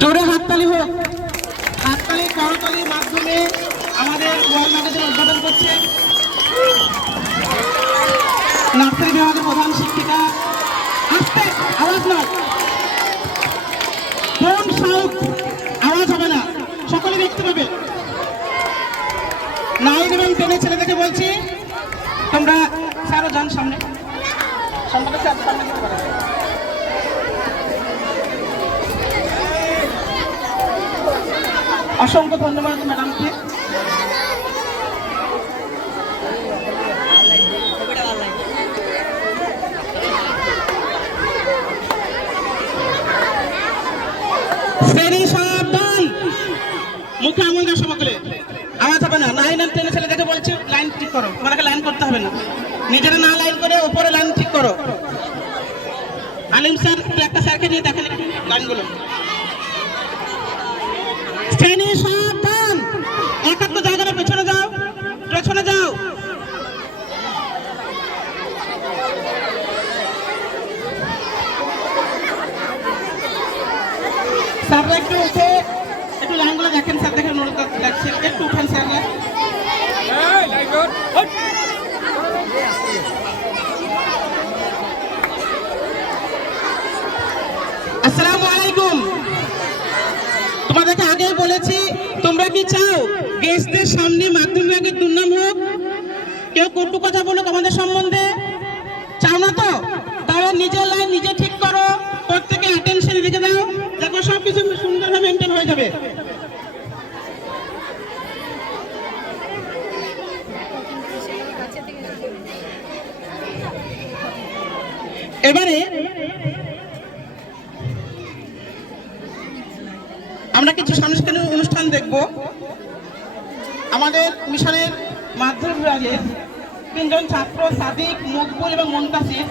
জোরে হাততালি হোক। হাততালি করতালির মাধ্যমে আমাদের ওয়াল ম্যাগাজিন উদ্বোধন করছে নার্সারি বিভাগের প্রধান শিক্ষিকা। আস্তে আওয়াজ নয়, ফোন সাউন্ড, আওয়াজ হবে না, সকলে দেখতে পাবে। 9 এবং 10 ছেলেদেরকে বলছি তোমরা স্যারও যান সামনে, সামনে অসংখ্য ধন্যবাদ ম্যাডামকে। মুখে আমল দেওয়া সকলে আওয়াজ হবে না। 9 আর 10 ছেলেদেরকে বলছি লাইন ঠিক করো, তোমাকে লাইন করতে হবে না, নিজেরা না লাইন করে উপরে লাইন ঠিক করো। আলিম স্যার একটা স্যারকে নিয়ে দেখেন লাইনগুলো। শ্রেণী সাবধান, একাত্ম জায়গাটা পেছনে যাও, পেছনে যাও। স্যাররা একটু উঠে একটু লাইনগুলো দেখেন, স্যার দেখেন অনুরোধ দেখছেন, একটু উঠেন স্যাররা। আসসালামু আলাইকুম। তোমাদেরকে আগেই বলেছি, তোমরা কি চাও গেস্টদের সামনে মাধ্যমিক বিভাগের দুর্নাম হোক, কেউ কটু কথা বলুক আমাদের সম্বন্ধে? চাও না তো? তাহলে নিজের লাইন নিজে ঠিক করো, প্রত্যেকে অ্যাটেনশন রেখে দাও, দেখো সবকিছু সুন্দরভাবে মেনটেন হয়ে যাবে। এবারে আমরা কিছু সাংস্কৃতিক অনুষ্ঠান দেখব। আমাদের মিশনের মাধ্যমিক বিভাগের 3 জন ছাত্র সাদিক, মকবুল এবং মুনতাসির,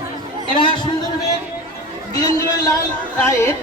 এরা সুন্দরভাবে ধীরেন্দ্রলাল রায়ের